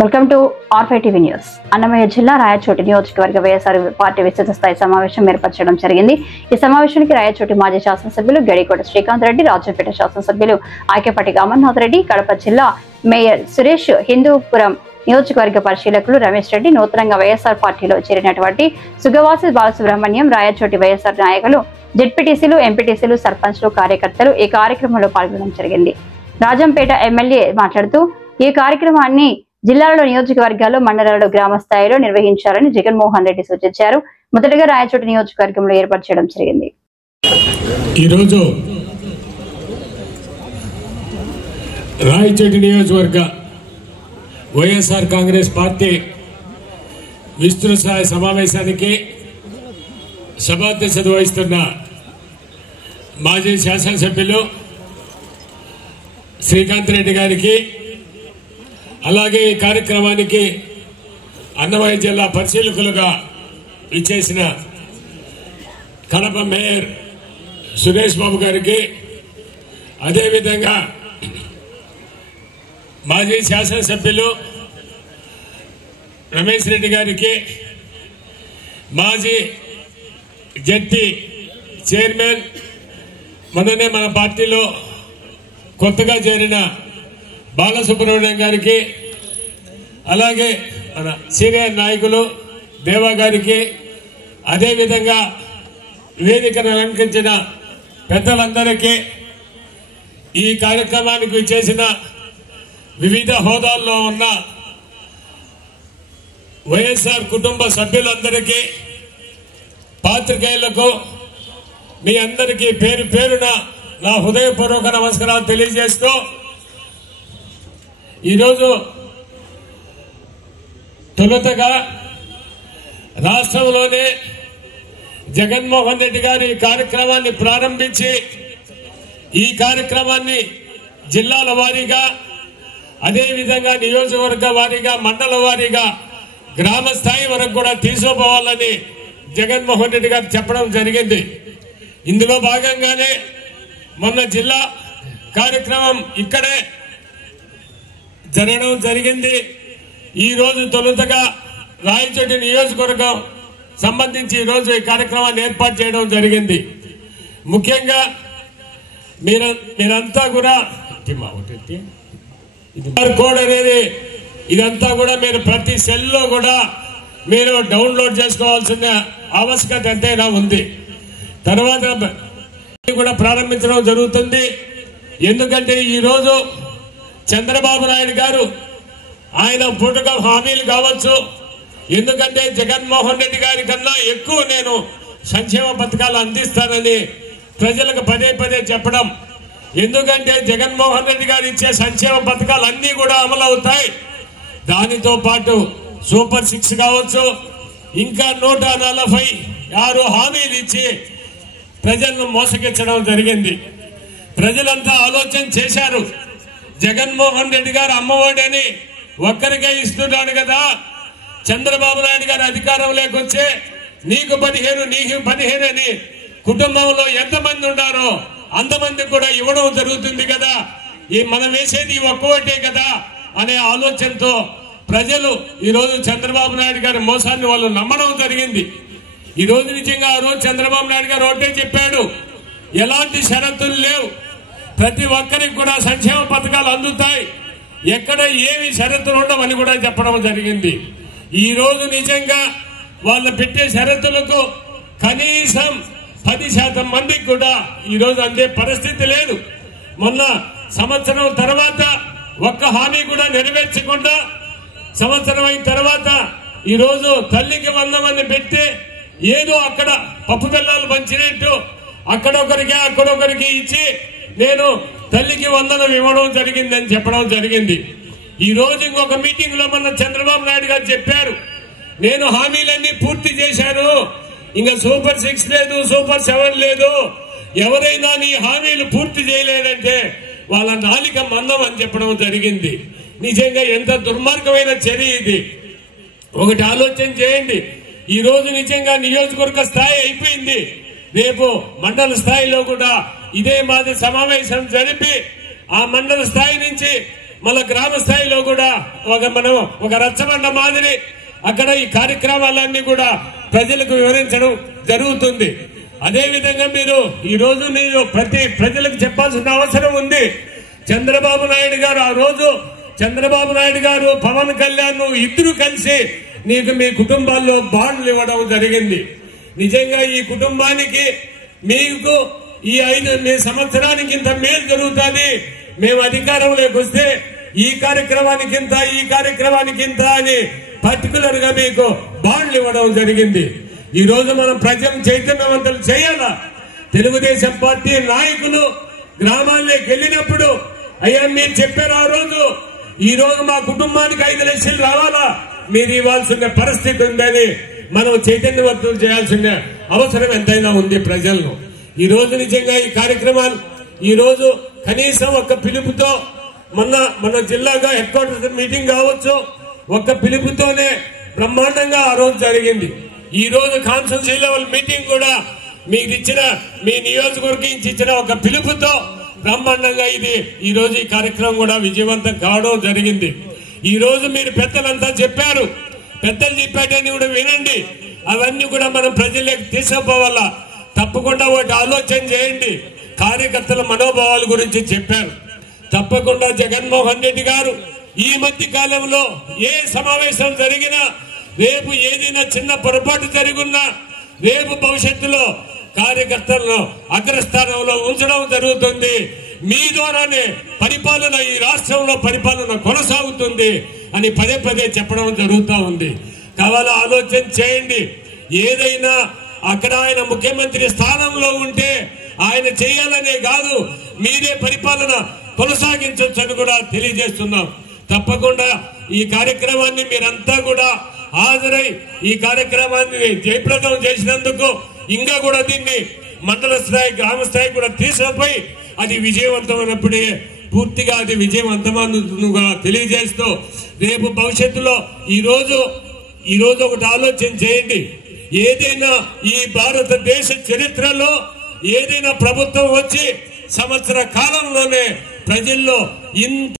Welcome to R5 TV news. Annamayya జిల్లా రాయచోటి నియోజకవర్గ YSR party విస్తృత స్థాయి సమావేశం ఏర్పరచడం జరిగింది. ఈ సమావేశానికి రాయచోటి మాజీ శాసనసభ్యులు గడికోట శ్రీకాంత్ రెడ్డి, రాజంపేట శాసనసభ్యులు ఆకేపాటి అమర్నాథ్ రెడ్డి, కడప జిల్లా మేయర్ సురేష్, హిందూపురం నియోజకవర్గ పరిశీలకులు రమేష్ రెడ్డి, నూతనంగా వైఎస్ఆర్ పార్టీలో చేరినటువంటి సుగవాసి బాలసుబ్రహ్మణ్యం, రాయచోటి వైఎస్ఆర్ నాయకులు, జెడ్పీటీసీలు, ఎంపీటీసీలు, సర్పంచ్లు, కార్యకర్తలు ఈ కార్యక్రమంలో పాల్గొనడం జరిగింది. రాజంపేట ఎమ్మెల్యే మాట్లాడుతూ ఈ కార్యక్రమాన్ని జిల్లాలో నియోజకవర్గాల్లో, మండలాల్లో గ్రామ స్థాయిలో నిర్వహించాలని జగన్మోహన్ రెడ్డి సూచించారు. మొదటగా రాయచోటి నియోజకవర్గంలో ఏర్పాటు చేయడం జరిగింది. ఈరోజు రాయచోటి నియోజకవర్గ వైఎస్ఆర్ కాంగ్రెస్ పార్టీ విస్తృత స్థాయి సమావేశానికి సభాధ్యక్షత వహిస్తున్న మాజీ శాసనసభ్యులు శ్రీకాంత్ రెడ్డి గారికి, అలాగే ఈ కార్యక్రమానికి అన్నమయ్య జిల్లా పరిశీలకులుగా ఇచ్చేసిన కడప మేయర్ సురేష్ బాబు గారికి, అదేవిధంగా మాజీ శాసనసభ్యులు రమేష్ రెడ్డి గారికి, మాజీ జడ్పీ చైర్మన్, మొన్ననే మన పార్టీలో కొత్తగా చేరిన బాలసుబ్రహ్మణ్యం గారికి, అలాగే మన సీనియర్ నాయకులు దేవా గారికి, అదేవిధంగా వేదికను అలంకరించిన పెద్దలందరికీ, ఈ కార్యక్రమానికి చేసిన వివిధ హోదాల్లో ఉన్న వైఎస్ఆర్ కుటుంబ సభ్యులందరికీ, పాత్రికేయులకు, మీ అందరికీ పేరు పేరున నా హృదయపూర్వక నమస్కారాలు తెలియజేస్తూ, ఈరోజు తొలుతగా రాష్ట్రంలోనే జగన్మోహన్ రెడ్డి గారు ఈ కార్యక్రమాన్ని ప్రారంభించి, ఈ కార్యక్రమాన్ని జిల్లాల వారీగా, అదేవిధంగా నియోజకవర్గ వారీగా, మండల వారీగా, గ్రామ స్థాయి వరకు కూడా తీసుకుపోవాలని జగన్మోహన్ రెడ్డి గారు చెప్పడం జరిగింది. ఇందులో భాగంగానే మొన్న జిల్లా కార్యక్రమం ఇక్కడే జరగడం జరిగింది. ఈ రోజు తొలుతగా రాయచోటి నియోజకవర్గం సంబంధించి ఈరోజు ఈ కార్యక్రమాన్ని ఏర్పాటు చేయడం జరిగింది. ముఖ్యంగా మీరంతా కూడా కోడ్ అనేది ఇదంతా కూడా మీరు ప్రతి సెల్లో కూడా మీరు డౌన్లోడ్ చేసుకోవాల్సిన ఆవశ్యకత ఎంతైనా ఉంది. తర్వాత కూడా ప్రారంభించడం జరుగుతుంది. ఎందుకంటే ఈరోజు చంద్రబాబు నాయుడు గారు ఆయన పూటక హామీలు కావచ్చు, ఎందుకంటే జగన్మోహన్ రెడ్డి గారి కన్నా ఎక్కువ నేను సంక్షేమ పథకాలు అందిస్తానని ప్రజలకు పదే పదే చెప్పడం. ఎందుకంటే జగన్మోహన్ రెడ్డి గారు ఇచ్చే సంక్షేమ పథకాలు అన్ని కూడా అమలు అవుతాయి. దానితో పాటు సూపర్ 6 కావచ్చు, ఇంకా 146 హామీలు ఇచ్చి ప్రజలను మోసగించడం జరిగింది. ప్రజలంతా ఆలోచన చేశారు. జగన్మోహన్ రెడ్డి గారు అమ్మఒడని ఒక్కరికే ఇస్తున్నాడు కదా, చంద్రబాబు నాయుడు గారు అధికారంలోకి వచ్చే నీకు 15 నీకు 15 అని కుటుంబంలో ఎంతమంది ఉన్నారో అంతమంది కూడా ఇవ్వడం జరుగుతుంది కదా, మనం వేసేది ఒక్కోటే కదా అనే ఆలోచనతో ప్రజలు ఈరోజు చంద్రబాబు నాయుడు గారి మోసాన్ని వాళ్ళు నమ్మడం జరిగింది. ఈ రోజు నిజంగా ఆ రోజు చంద్రబాబు నాయుడు గారు ఒకటే చెప్పాడు, ఎలాంటి షరతులు లేవు, ప్రతి ఒక్కరికి కూడా సంక్షేమ పథకాలు అందుతాయి, ఎక్కడ ఏమి షరతులు ఉండవని కూడా చెప్పడం జరిగింది. ఈ రోజు నిజంగా వాళ్ళు పెట్టే షరతులకు కనీసం 10% మందికి కూడా ఈ రోజు అందే పరిస్థితి లేదు. మొన్న సంవత్సరం తర్వాత ఒక్క హామీ కూడా నెరవేర్చకుండా సంవత్సరం అయిన తర్వాత ఈ రోజు తల్లికి 100 మంది పెట్టి ఏదో అక్కడ పప్పు బెల్లాలు పంచినట్టు అక్కడొకరికి ఇచ్చి నేను తల్లికి 100 ఇవ్వడం జరిగిందని చెప్పడం జరిగింది. ఈ రోజు ఇంకొక మీటింగ్ లో మన చంద్రబాబు నాయుడు గారు చెప్పారు, నేను హామీలన్నీ పూర్తి చేశాను, ఇంకా సూపర్ 6 లేదు, సూపర్ 7 లేదు, ఎవరైనా నీ హామీలు పూర్తి చేయలేదంటే వాళ్ళ నాలిక మందం అని చెప్పడం జరిగింది. నిజంగా ఎంత దుర్మార్గమైన చర్య ఇది. ఒకటి ఆలోచన చేయండి, ఈ రోజు నిజంగా నియోజకవర్గ స్థాయి అయిపోయింది, రేపు మండల స్థాయిలో కూడా ఇదే మాది సమావేశం జరిపి ఆ మండల స్థాయి నుంచి మళ్ళా గ్రామ స్థాయిలో కూడా మనం ఒక రచ్చబండ మాదిరి అక్కడ ఈ కార్యక్రమాలన్నీ కూడా ప్రజలకు వివరించడం జరుగుతుంది. అదే విధంగా మీరు ఈ రోజు నేను ప్రతి ప్రజలకు చెప్పాల్సిన అవసరం ఉంది. చంద్రబాబు నాయుడు గారు ఆ రోజు చంద్రబాబు నాయుడు గారు పవన్ కళ్యాణ్ ఇద్దరు కలిసి నీకు మీ కుటుంబాల్లో బాండ్లు ఇవ్వడం జరిగింది. నిజంగా ఈ కుటుంబానికి మీకు ఈ 5 సంవత్సరానికి ఇంత మేలు జరుగుతుంది, మేము అధికారంలోకి వస్తే ఈ కార్యక్రమానికి ఇంత ఈ కార్యక్రమానికి ఇంత అని పర్టికులర్ గా మీకు బాండ్లు ఇవ్వడం జరిగింది. ఈ రోజు మనం ప్రజలను చైతన్యవంతులు చేయాలా. తెలుగుదేశం పార్టీ నాయకులు గ్రామాల్లోకి వెళ్ళినప్పుడు అయ్యా మీరు చెప్పారు ఆ రోజు, ఈ రోజు మా కుటుంబానికి 5 లక్షలు రావాలా, మీరు ఇవ్వాల్సిన పరిస్థితి ఉందని మనం చైతన్యవంతులు చేయాల్సిన అవసరం ఎంతైనా ఉంది ప్రజలను. ఈ రోజు నిజంగా ఈ కార్యక్రమాలు ఈ రోజు కనీసం ఒక పిలుపుతో మన జిల్లాగా హెడ్ క్వార్టర్స్ మీటింగ్ కావచ్చు, ఒక్క పిలుపుతోనే బ్రహ్మాండంగా ఆ రోజు జరిగింది. ఈ రోజు కాన్స్టిట్యూన్సీ లెవెల్ మీటింగ్ కూడా మీకు ఇచ్చిన మీ నియోజకవర్గం ఇచ్చిన ఒక పిలుపుతో బ్రహ్మాండంగా ఈ రోజు ఈ కార్యక్రమం కూడా విజయవంతం కావడం జరిగింది. ఈ రోజు మీరు పెద్దలంతా చెప్పారు, పెద్దలు చెప్పాటని కూడా వినండి, అవన్నీ కూడా మనం ప్రజలకు తీసుకుపోవాలా. తప్పకుండా ఒకటి ఆలోచన చేయండి. కార్యకర్తల మనోభావాల గురించి చెప్పారు. తప్పకుండా జగన్మోహన్ రెడ్డి గారు ఈ మధ్య కాలంలో ఏ సమావేశం జరిగినా, రేపు ఏదైనా చిన్న పొరపాటు జరిగినా రేపు భవిష్యత్తులో కార్యకర్తలను అగ్రస్థానంలో ఉంచడం జరుగుతుంది. మీ ద్వారానే పరిపాలన ఈ రాష్ట్రంలో పరిపాలన కొనసాగుతుంది అని పదే పదే చెప్పడం జరుగుతూ ఉంది. కావాలా ఆలోచన చేయండి. ఏదైనా అక్కడ ఆయన ముఖ్యమంత్రి స్థానంలో ఉంటే ఆయన చేయాలనే కాదు, మీరే పరిపాలన కొనసాగించవచ్చని కూడా తెలియజేస్తున్నాం. తప్పకుండా ఈ కార్యక్రమాన్ని మీరంతా కూడా హాజరై ఈ కార్యక్రమాన్ని జయప్రదం చేసినందుకు ఇంకా కూడా దీన్ని మండల స్థాయి గ్రామ స్థాయి కూడా తీసుకుపోయి అది విజయవంతమైనప్పుడే పూర్తిగా అది విజయవంతమనుగా తెలియజేస్తూ రేపు భవిష్యత్తులో ఈ రోజు ఒకటి ఆలోచన చేయండి. ఏదైనా ఈ భారతదేశ చరిత్రలో ఏదైనా ప్రభుత్వం వచ్చి సంవత్సర కాలంలోనే ప్రజల్లో ఇంత